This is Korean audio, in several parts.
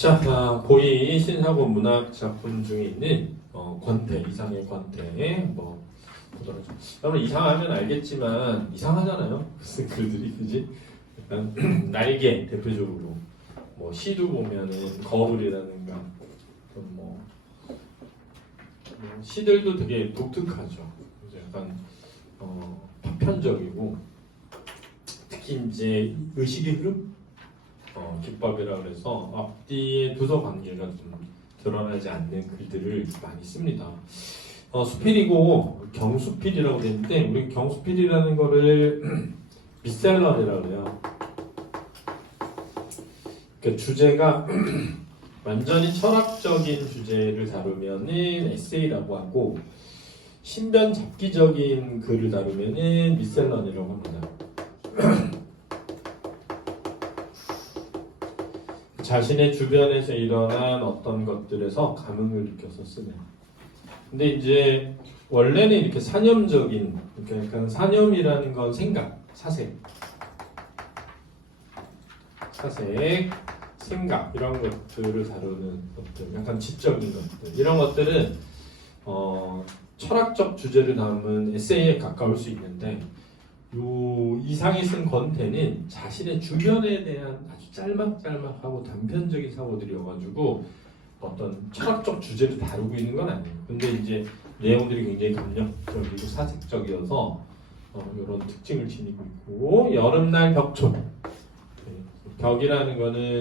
자, 고이 신사고 문학 작품 중에 있는 권태, 이상의 권태 보도록 하죠. 여러분 이상하면 알겠지만 이상하잖아요. 무슨 글들이 그지? 약간 날개 대표적으로 시도 보면은 거울이라든가 시들도 되게 독특하죠. 그래서 약간 파편적이고 특히 이제 의식의 흐름 기법이라 그래서 앞뒤의 부서 관계가 좀 드러나지 않는 글들을 많이 씁니다. 수필이고 경수필이라고 되는데 우리 경수필이라는 거를 미셀러리라고 해요. 그러니까 주제가 완전히 철학적인 주제를 다루면은 에세이라고 하고 신변 잡기적인 글을 다루면은 미셀러니라고 합니다. 자신의 주변에서 일어난 어떤 것들에서 감흥을 느껴서 쓰는. 근데 이제 원래는 이렇게 사념적인, 그러니까 약간 사념이라는 건 생각, 사색, 생각 이런 것들을 다루는 것들, 약간 지적인 것들 이런 것들은 철학적 주제를 담은 에세이에 가까울 수 있는데 요 이상이 쓴 권태는 자신의 주변에 대한 아주 짤막짤막하고 단편적인 사고들이어가지고 어떤 철학적 주제를 다루고 있는 건 아니에요. 근데 이제 내용들이 굉장히 감정적이고 사색적이어서 이런 특징을 지니고 있고 여름날 벽촉 벽이라는 거는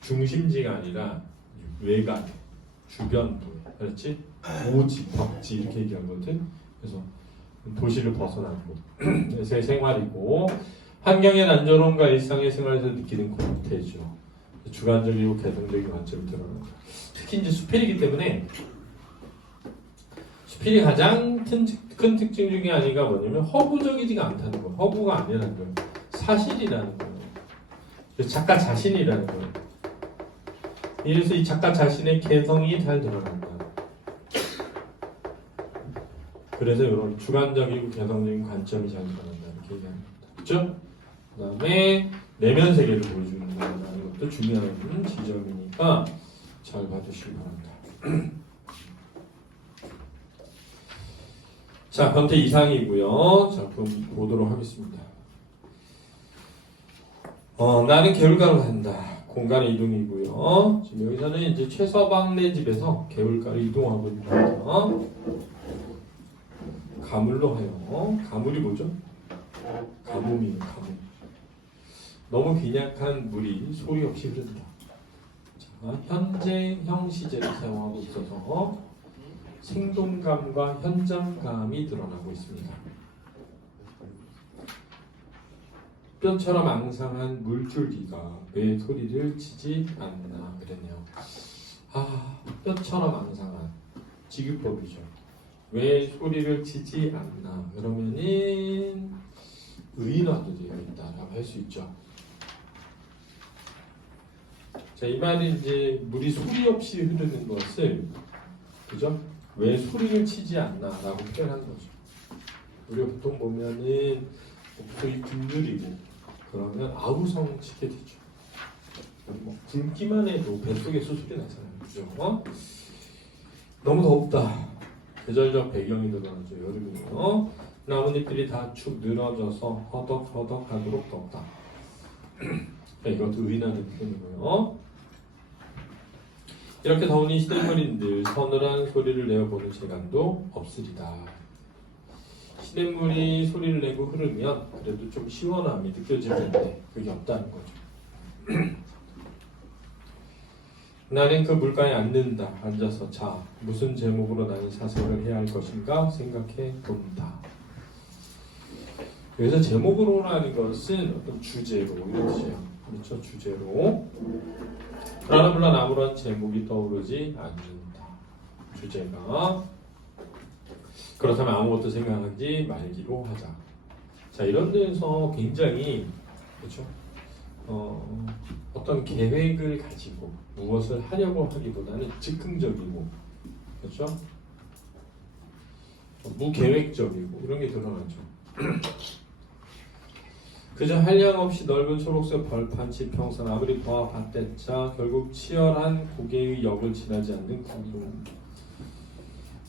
중심지가 아니라 외곽, 주변부, 그렇지? 오지, 벽지 이렇게 얘기하거든. 그래서 도시를 벗어난 곳에서의 생활이고 환경의 난조로움과 일상의 생활에서 느끼는 권태죠. 주관적이고 개성적인 관점이 드러납니다. 특히 이제 수필이기 때문에 수필이 가장 큰 특징 중에 하나가 뭐냐면 허구적이지가 않다는 거. 허구가 아니라는 거예요. 사실이라는 거예요. 작가 자신이라는 거예요. 이래서 이 작가 자신의 개성이 잘 드러난다. 그래서 이런 주관적이고 개성적인 관점이 잘 드러난다 이렇게 얘기합니다. 그렇죠? 그 다음에 내면 세계를 보여주는 것도 중요한 지점이니까 잘 봐주시기 바랍니다. 자, 권태 이상이고요. 작품 보도록 하겠습니다. 나는 개울가로 간다. 공간의 이동이고요. 지금 여기서는 이제 최서방네 집에서 개울가로 이동하고 있습니다. 가물로 하여. 가물이 뭐죠? 가뭄이에요. 가뭄. 너무 빈약한 물이 소리 없이 흐른다. 자, 현재형 시제를 사용하고 있어서 생동감과 현장감이 드러나고 있습니다. 뼈처럼 앙상한 물줄기가 왜 소리를 치지 않나 그랬네요. 뼈처럼 앙상한 지규법이죠. 왜 소리를 치지 않나 그러면은 의인화도 되어 있다라고 할 수 있죠. 자, 이 말은 이제 물이 소리 없이 흐르는 것을 그죠? 왜 소리를 치지 않나라고 표현한 거죠. 우리가 보통 보면은 목소리 굶주리고 그러면 아우성 치게 되죠. 굶기만 해도 뱃속에서 소리 나잖아요. 그죠? 너무 덥다. 계절적 배경이 드러나죠. 여름이요. 나뭇잎들이 다 축 늘어져서 허덕허덕 하도록 덥다. 이것도 의인하는 표현이고요. 이렇게 더우니 시냇물인들 서늘한 소리를 내어보는 재간도 없으리다. 시냇물이 소리를 내고 흐르면 그래도 좀 시원함이 느껴질 텐데 그게 없다는 거죠. 나는 그 물가에 앉는다. 앉아서 자, 무슨 제목으로 나는 사색을 해야 할 것인가 생각해 본다. 여기서 제목으로라는 것은 어떤 주제로 이런 뜻이에요. 그렇죠? 주제로. 그러나 물론 아무런 제목이 떠오르지 않는다. 주제가. 그렇다면 아무것도 생각하지 말기로 하자. 자, 이런 데서 굉장히 그렇죠? 어떤 계획을 가지고 무엇을 하려고 하기보다는 즉흥적이고 그렇죠? 무계획적이고 이런 게 드러나죠. 그저 한량없이 넓은 초록색 벌판 지평선 아무리 보아봤댔자 결국 치열한 고개의 역을 지나지 않는 구름.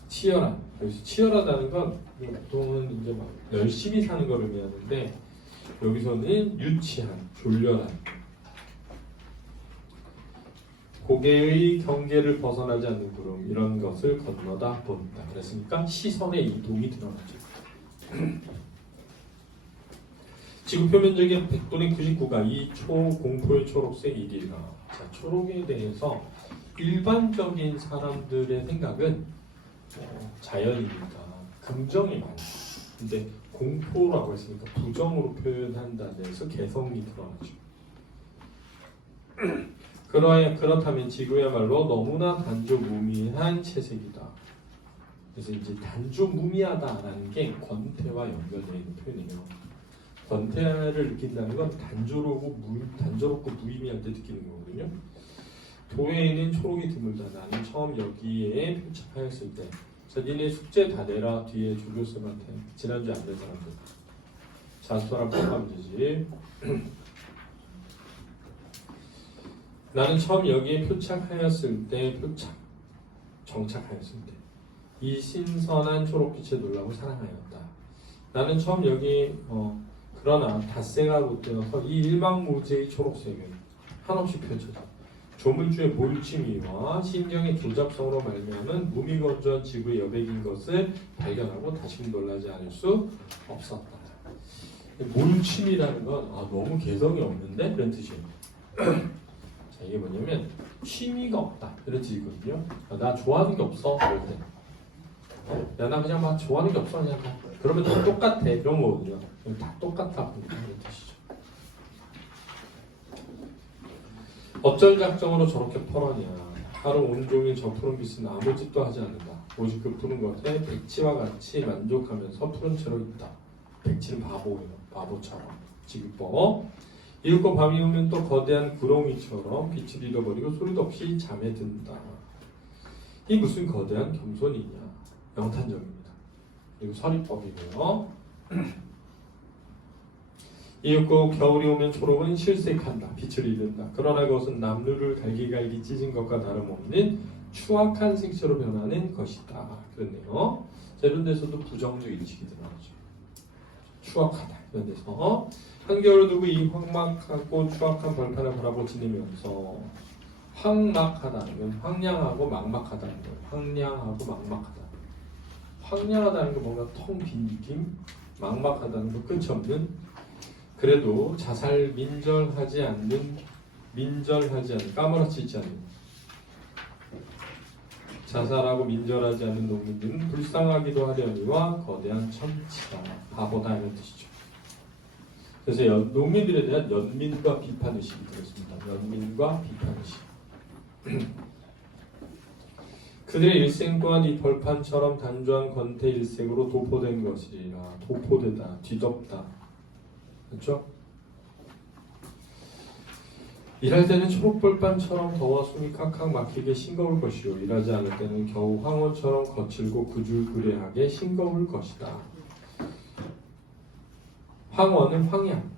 치열한, 여기서 치열하다는 건 보통은 이제 막 열심히 사는 걸 의미하는데 여기서는 유치한, 졸렬한 고개의 경계를 벗어나지 않는 구름 이런 것을 건너다 본다. 그랬으니까 시선의 이동이 드러나죠. 지구 표면적인 100분의 99가 이 초공포의 초록색 1이라. 자, 초록에 대해서 일반적인 사람들의 생각은 자연이니까 긍정이 많죠. 근데 공포라고 했으니까 부정으로 표현한다는 데서 개성이 드러나죠. 그렇다면 지구야말로 너무나 단조무미한 채색이다. 그래서 이제 단조무미하다라는 게 권태와 연결되어 있는 표현이에요. 권태를 느낀다는 건 단조롭고 무의미할 때 느끼는 거거든요. 도에는 초록이 드물다. 나는 처음 여기에 표착하였을 때. 자, 니네 숙제 다 내라. 뒤에 조교쌤한테 지난주에 안 된 사람들 자수하라 포함하면 되지. 나는 처음 여기에 표착하였을 때, 정착하였을 때, 이 신선한 초록빛에 놀라고 사랑하였다. 나는 처음 여기 그러나 닷새가 롯되어서 이 일망무지의 초록색은 한없이 펼쳐져 조물주의 몰치미와 신경의 조잡성으로 말미암은 무미건조한 지구의 여백인 것을 발견하고 다시금 놀라지 않을 수 없었다. 몰치미라는 건 너무 개성이 없는데? 그런 뜻이에요. 자, 이게 뭐냐면 취미가 없다 이런 뜻이거든요. 나 좋아하는 게 없어 그럴 때. 야, 나 그냥 막 좋아하는 게 없어 그냥 그러면 다 똑같아 이런 거거든요. 다 똑같아 이런 뜻이죠. 어쩔 작정으로 저렇게 펄하냐. 하루 온종일 저 푸른 빛은 아무 짓도 하지 않는다. 오직 그 푸른 것에 백치와 같이 만족하면서 푸른 채로 있다. 백치는 바보예요. 바보처럼 지극법. 이윽고 밤이 오면 또 거대한 구렁이처럼 빛을 잃어버리고 소리도 없이 잠에 든다. 이 무슨 거대한 겸손이냐. 영탄적입니다. 그리고 서리법이고요. 이윽고 겨울이 오면 초록은 실색한다. 빛을 잃는다. 그러나 그것은 나무를 갈기갈기 찢은 것과 다름없는 추악한 색채로 변하는 것이다. 그렇네요. 자, 이런 데서도 부정적 인식이 드러나죠. 추악하다. 이런 데서 한겨울을 두고 이 황막하고 추악한 벌판을 바라보 지내면서 황막하다는 건 황량하고 막막하다는 거예요. 황량하고 막막하다. 황량하다는 건 뭔가 텅 빈 느낌, 막막하다는 건 끝이 없는. 그래도 민절하지 않는 까무러치지 않는 자살하고 민절하지 않는 농민들은 불쌍하기도 하려니와 거대한 천치다. 바보다 이런 뜻이죠. 그래서 농민들에 대한 연민과 비판의식이 들었습니다. 연민과 비판의식. 그들의 일생 또한 이 벌판처럼 단조한 권태 일색으로 도포된 것이라. 도포되다, 뒤덮다. 그렇죠? 일할 때는 초록벌판처럼 더워 숨이 칵칵 막히게 싱거울 것이요. 일하지 않을 때는 겨우 황혼처럼 거칠고 구줄구레하게 싱거울 것이다. 황원은 황양,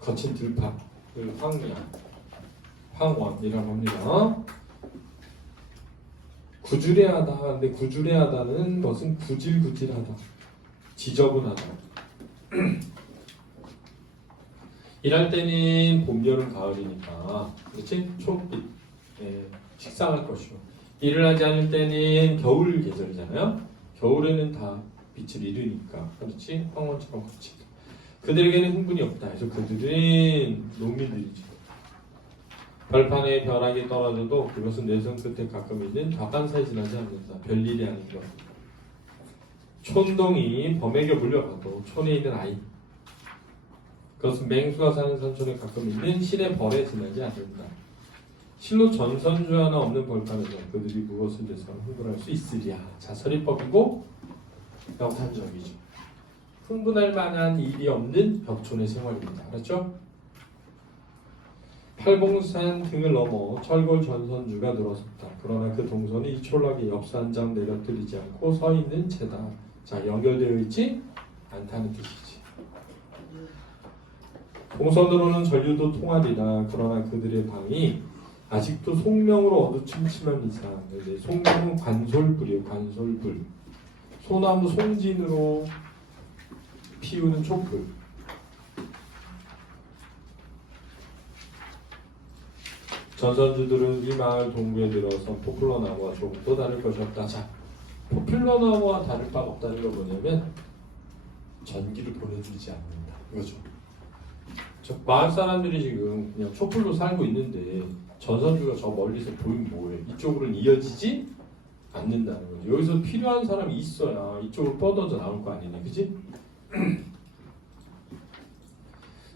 거친 들판, 황양, 황원이라고 합니다. 구주레하다. 근데 구주레하다는 것은 구질구질하다, 지저분하다. 일할 때는 봄, 여름, 가을이니까 그렇지? 초록빛 식상할 것이고 일을 하지 않을 때는 겨울 계절이잖아요. 겨울에는 다 빛을 잃으니까 그렇지? 황혼처럼 거칠다. 그들에게는 흥분이 없다. 그래서 그들은 농민들이죠. 벌판에 벼락이 떨어져도 그것은 내성 끝에 가끔 있는 벽간사에 지나지 않는다. 별일이 아닌 것. 촌동이 범에게 물려가도 촌에 있는 아이, 그것은 맹수가 사는 산촌에 가끔 있는 신의 벌에 지나지 않는다. 실로 전선주 하나 없는 벌판에서 그들이 무엇을 대해서 흥분할 수 있으랴. 자, 서리법이고 영탄적이죠. 흥분할 만한 일이 없는 벽촌의 생활입니다. 알았죠? 팔봉산 등을 넘어 철골 전선주가 늘어섰다. 그러나 그 동선이 이 촌락에 엽서 한 장 내려뜨리지 않고 서 있는 채다. 자, 연결되어 있지 않다는 뜻이지. 동선으로는 전류도 통하리라. 그러나 그들의 방이 아직도 속명으로 어두침침한 이상. 이제 속명은 관솔불이에요. 관솔불. 소나무 송진으로 피우는 촛불. 전선주들은 이 마을 동부에 들어서 포플러 나무와 조금 또 다를 것이 없다. 자, 포플러 나무와 다를 바가 없다는 건 뭐냐면 전기를 보내주지 않는다. 이거죠. 마을 사람들이 지금 그냥 촛불로 살고 있는데 전선주가 저 멀리서 보이면 뭐해? 이쪽으로는 이어지지 않는다는 거죠. 여기서 필요한 사람이 있어야 이쪽으로 뻗어져 나올 거 아니냐, 그지?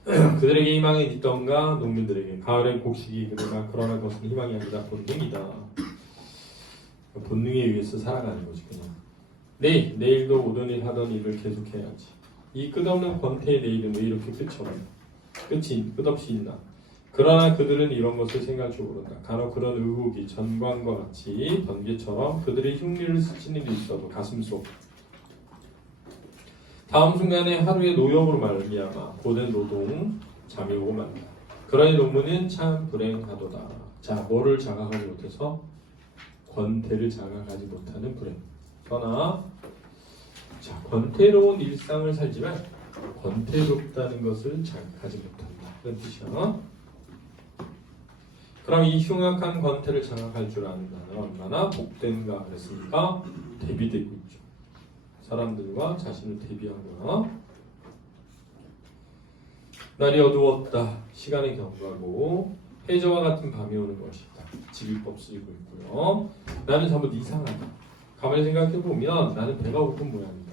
그들에게 희망이 있던가 농민들에게 가을엔 곡식이 그러나 그것은 희망이 아니라 본능이다. 본능에 의해서 살아가는 거지 그냥. 내일도 오던 일 하던 일을 계속해야지. 이 끝없는 권태의 내일은 왜 이렇게 끝없이 있나? 그러나 그들은 이런 것을 생각할 줄 모른다. 간혹 그런 의혹이 전광과 같이 번개처럼 그들의 흉리를 스치는 일이 있어도 가슴속 다음 순간에 하루의 노역으로 말미암아 고된 노동 잠이 오고 만다. 그러니 농부는 참 불행하도다. 자, 뭐를 자각하지 못해서 권태를 자각하지 못하는 불행. 그러나 자, 권태로운 일상을 살지만 권태롭다는 것을 자각하지 못한다. 그런 뜻이야. 그럼 이 흉악한 권태를 자각할 줄 아는 나는 얼마나 복된가 그랬으니까 대비되고 있죠. 사람들과 자신을 대비하거나 날이 어두웠다. 시간의 경과고 해저와 같은 밤이 오는 것이다. 직위법 쓰이고 있고요. 나는 잘못 이상하다. 가만히 생각해보면 나는 배가 고픈 모양이다.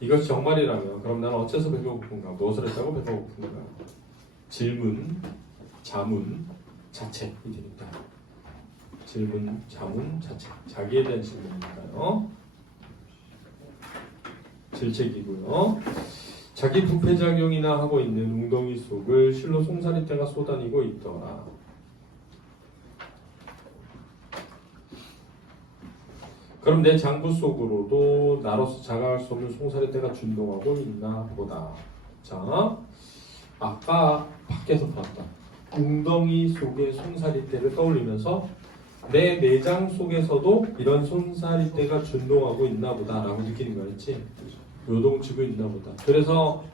이것이 정말이라면 그럼 나는 어째서 배가 고픈가? 무엇을 했다고 배가 고픈가? 질문, 자문, 자책이 되겠다. 질문, 자문, 자책. 자기에 대한 질문이니까요. 질책이고요. 자기 부패작용이나 하고 있는 웅덩이 속을 실로 송사리떼가 쏘다니고 있더라. 그럼 내 장부 속으로도 나로서 자각할 수 없는 송사리떼가 준동하고 있나 보다. 자, 아까 밖에서 봤다. 웅덩이 속의 송사리떼를 떠올리면서 내 내장 속에서도 이런 송사리떼가 준동하고 있나 보다 라고 느끼는 거였지. 요동치고 있나 보다. 그래서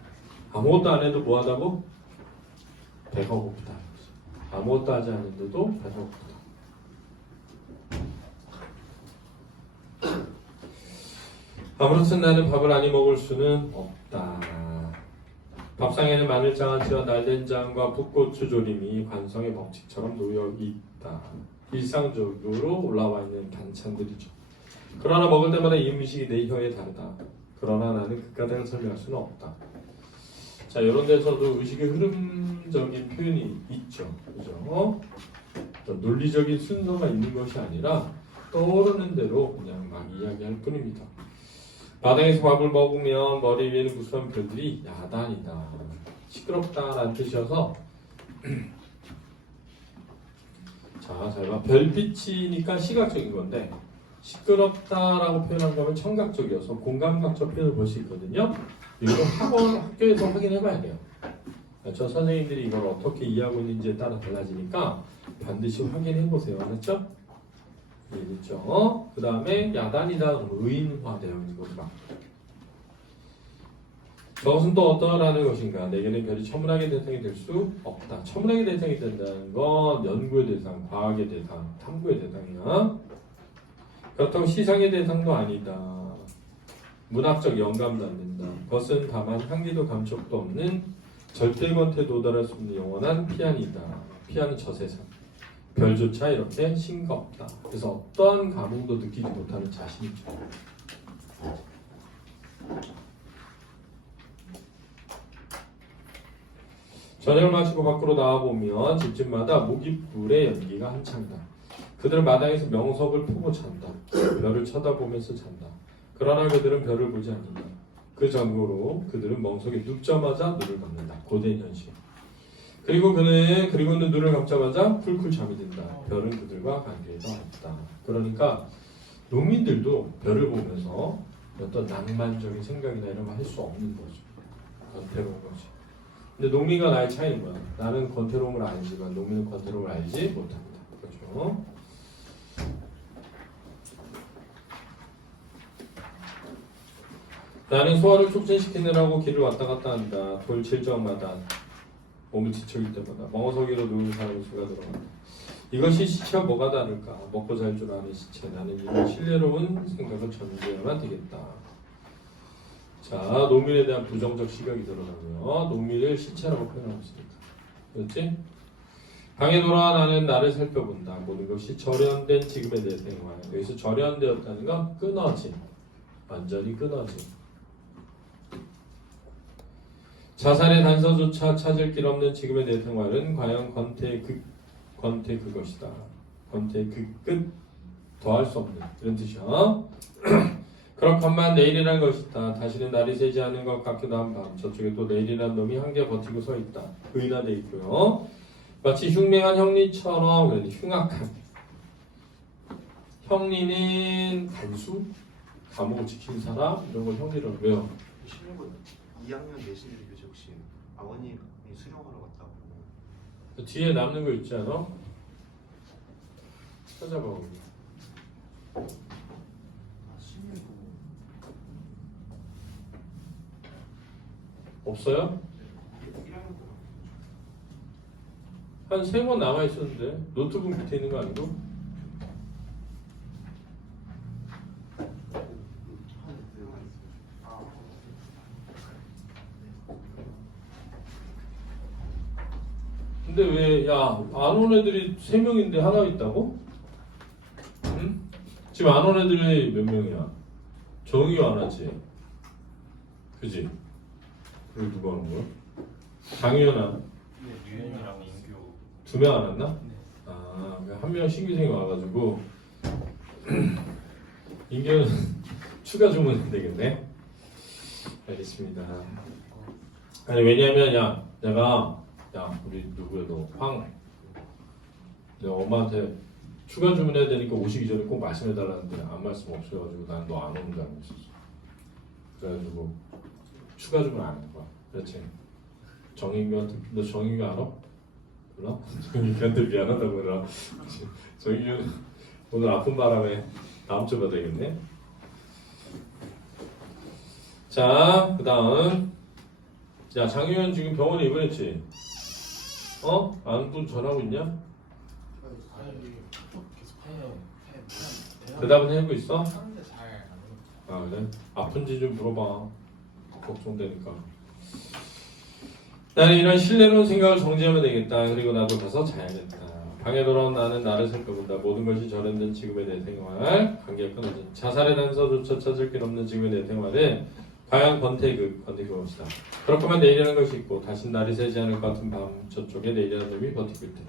아무것도 안 해도 뭐 하다고? 배가 고프다. 아무것도 하지 않는데도 배가 고프다. 아무렇든 나는 밥을 아니 먹을 수는 없다. 밥상에는 마늘장아찌와 날된장과 풋고추 조림이 관성의 법칙처럼 놓여 있다. 일상적으로 올라와 있는 반찬들이죠. 그러나 먹을 때마다 이 음식이 내 혀에 다르다. 그러나 나는 그까닥을 설명할 수는 없다. 자, 이런 데서도 의식의 흐름적인 표현이 있죠. 그죠? 논리적인 순서가 있는 것이 아니라 떠오르는 대로 그냥 막 이야기할 뿐입니다. 마당에서 밥을 먹으면 머리 위에는 무수한 별들이 야단이다. 시끄럽다라는 뜻이어서 자, 잘 봐. 별빛이니까 시각적인 건데 시끄럽다라고 표현한 거면 청각적이어서 공감각적 표현을 볼 수 있거든요. 이거 학교에서 확인해봐야 돼요. 저 선생님들이 이걸 어떻게 이해하고 있는지에 따라 달라지니까 반드시 확인해보세요. 알았죠? 그렇죠. 그 다음에 야단이다 의인화되어 있는 거다. 저것은 또 어떠하라는 것인가? 내게는 별이 천문학의 대상이 될 수 없다. 천문학의 대상이 된다는 건 연구의 대상, 과학의 대상, 탐구의 대상이야. 그렇다고 시상의 대상도 아니다. 문학적 영감도 안 된다. 그것은 다만 향기도 감촉도 없는 절대권태에 도달할 수 없는 영원한 피안이다. 피안은 저 세상. 별조차 이렇게 싱겁다. 그래서 어떠한 감흥도 느끼지 못하는 자신이죠. 저녁을 마치고 밖으로 나와보면 집집마다 모깃불의 연기가 한창다. 그들은 마당에서 명석을 푸고 잔다. 별을 쳐다보면서 잔다. 그러나 그들은 별을 보지 않는다. 그 전후로 그들은 멍석에 눕자마자 눈을 감는다. 고된 현실. 그리고 그는 눈을 감자마자 쿨쿨 잠이 든다. 별은 그들과 관계가 없다. 그러니까 농민들도 별을 보면서 어떤 낭만적인 생각이나 이런 거 할 수 없는 거죠. 권태로운 거죠. 근데 농민과 나의 차이는 뭐야? 나는 권태로움을 알지만 농민은 권태로움을 알지 못합니다. 그렇죠? 나는 소화를 촉진시키느라고 길을 왔다 갔다 한다. 돌 질적마다 몸을 지쳐올 때마다 멍어서기로 누운 사람의 수가 들어간다. 이것이 시체와 뭐가 다를까? 먹고 살 줄 아는 시체. 나는 이런 신뢰로운 생각을 전제해야만 되겠다. 자, 농민에 대한 부정적 시각이 들어가고요. 농민을 시체라고 표현하고 있으니까. 그렇지? 방에 돌아와 나는 나를 살펴본다. 모든 것이 절연된 지금에 대해 생각해. 여기서 절연되었다는 건 끊어진. 완전히 끊어진. 자살의 단서조차 찾을 길 없는 지금에 대해 생활은 과연 권태 그것이다. 권태 그 끝 더할 수 없는 이런 뜻이야. 그렇건만 내일이란 것이다. 다시는 날이 새지 않은 것 같기도 한 밤. 저쪽에 또 내일이란 놈이 한개 버티고 서 있다. 의인화돼 있고요. 마치 흉맹한 형리처럼 흉악한. 형리는 간수, 감옥을 지킨 사람 이런 걸 형리라고 해요. 2학년 내신일 교재 혹시 아버님이 수령하러 갔다고 뒤에 남는 거 있지 않아? 찾아봐. 없어요? 한 3번 남아 있었는데 노트북 밑에 있는 거 아니고? 근데 왜 안 온 애들이 3명인데 하나 있다고? 응? 지금 안 온 애들이 몇 명이야? 정의가 안 왔지? 그지? 그리고 누가 오는 거야? 장유연아 유연이랑 인교 2명 안 왔나? 네. 아, 한 명 신규생이 와가지고 인교는 추가 주문해야 되겠네. 알겠습니다. 아니 왜냐면 내가 우리 누구야 너 내가 엄마한테 추가 주문해야 되니까 오시기 전에 꼭 말씀해달라는데 안 말씀 없어가지고 난 너 안 오는 줄 알고 있었어. 그래가지고 추가 주문 안 한 거야. 그렇지? 정인규한테 너 정인규 알아? 몰라? 정인규한테 미안하다고 그러나 정인규 오늘 아픈 바람에 다음 주에 봐야겠네. 자, 그 다음 장유현 지금 병원에 입원했지? 안부 전하고 있냐? 계속 해요. 대답은 해고 있어? 하는데 잘 안 해요. 그래? 아픈지 좀 물어봐. 걱정되니까. 나는 이런 신뢰로운 생각을 정지하면 되겠다. 그리고 나도 가서 자야겠다. 방에 돌아온 나는 나를 살펴본다. 모든 것이 절연된 지금에 대해 생활, 관계가 끊어진 자살의 단서조차 찾을 길 없는 지금에 대해 생활은 과연 권태그것이다. 그렇구만 내일이라는 것이 있고 다시 날이 새지 않을 것 같은 밤 저쪽에 내일이라는 놈이 버티고 있다.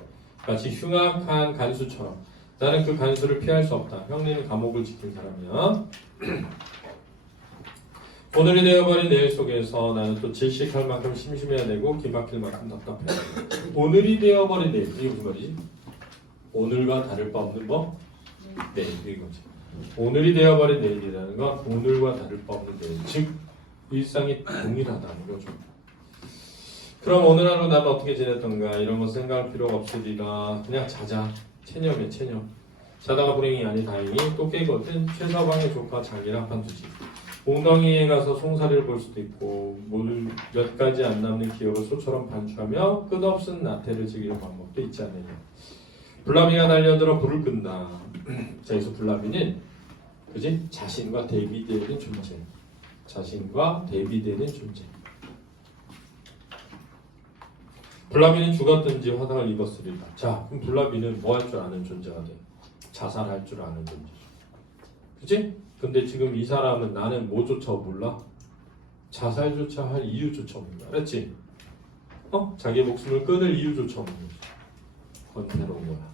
마치 흉악한 간수처럼 나는 그 간수를 피할 수 없다. 형리는 감옥을 지킨 사람이야. 오늘이 되어버린 내일 속에서 나는 또 질식할 만큼 심심해야 되고 기막힐 만큼 답답해야 돼. 오늘이 되어버린 내일 이게 무슨 말이지? 오늘과 다를 바 없는 뭐? 내일 이거지. 오늘이 되어버린 내일이라는 건 오늘과 다를 바 없는 내일, 즉 일상이 동일하다는 거죠. 그럼 오늘 하루 나는 어떻게 지냈던가 이런 거 생각할 필요가 없으리라. 그냥 자자. 체념이야 체념. 자다가 불행이 아니 다행히 또 깨거든. 최서방의 조카 자기랑 한두지. 웅덩이에 가서 송사리를 볼 수도 있고 몇 가지 안 남는 기억을 소처럼 반추하며 끝없은 나태를 즐기는 방법도 있지 않느냐. 불나비가 달려들어 불을 끈다. 자, 여기서 불나비는 그지? 자신과 대비되는 존재. 자신과 대비되는 존재. 불나비는 죽었든지 화상을 입었으리라. 자, 그럼 불나비는 뭐 할 줄 아는 존재가 돼? 자살할 줄 아는 존재. 그치? 근데 지금 이 사람은 나는 뭐조차 몰라? 자살조차 할 이유조차 몰라. 그렇지? 자기 목숨을 끊을 이유조차 몰라. 권태로운 거야.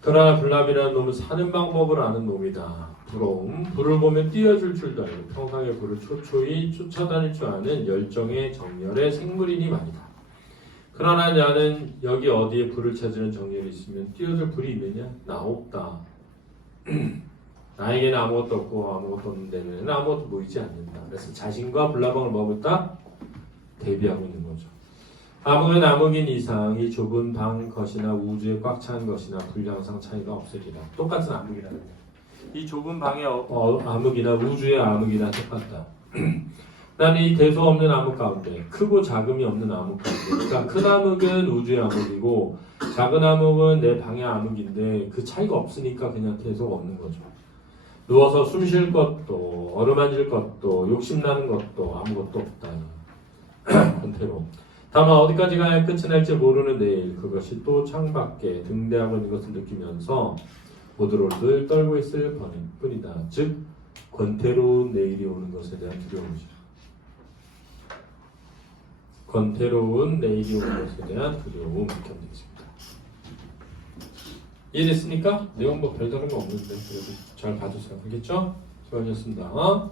그러나 불나비라는 놈은 사는 방법을 아는 놈이다. 부러움. 불을 보면 띄어줄 줄도 알고 평상의 불을 초초히 쫓아다닐 줄 아는 열정의 정열의 생물이니 말이다. 그러나 나는 여기 어디에 불을 찾으는 정열이 있으면 띄어줄 불이 있느냐? 나 없다. 나에게는 아무것도 없고 아무것도 없는 데는 아무것도 보이지 않는다. 그래서 자신과 불나방을 먹었다? 대비하고 있는 거죠. 암흑은 암흑인 이상 이 좁은 방 것이나 우주에 꽉 찬 것이나 분량상 차이가 없으리라. 똑같은 암흑이라는 거예요. 이 좁은 방의 암흑이나 우주의 암흑이나 똑같다. 그다음에 이 대소 없는 암흑 가운데 크고 작음이 없는 암흑 가운데 그러니까 큰 암흑은 우주의 암흑이고 작은 암흑은 내 방의 암흑인데 그 차이가 없으니까 그냥 대소가 없는 거죠. 누워서 숨 쉴 것도 어루만질 것도 욕심나는 것도 아무것도 없다. 권태로. 다만 어디까지 가야 끝이 날지 모르는 내일 그것이 또 창밖에 등대하고 있는 것을 느끼면서 오들오들 떨고 있을 뿐이다. 즉 권태로운 내일이 오는 것에 대한 두려움이죠. 권태로운 내일이 오는 것에 대한 두려움 견디겠습니다. 이해됐습니까? 내용 뭐 별다른 거 없는데 그래도 잘 봐주세요. 알겠죠? 수고하셨습니다.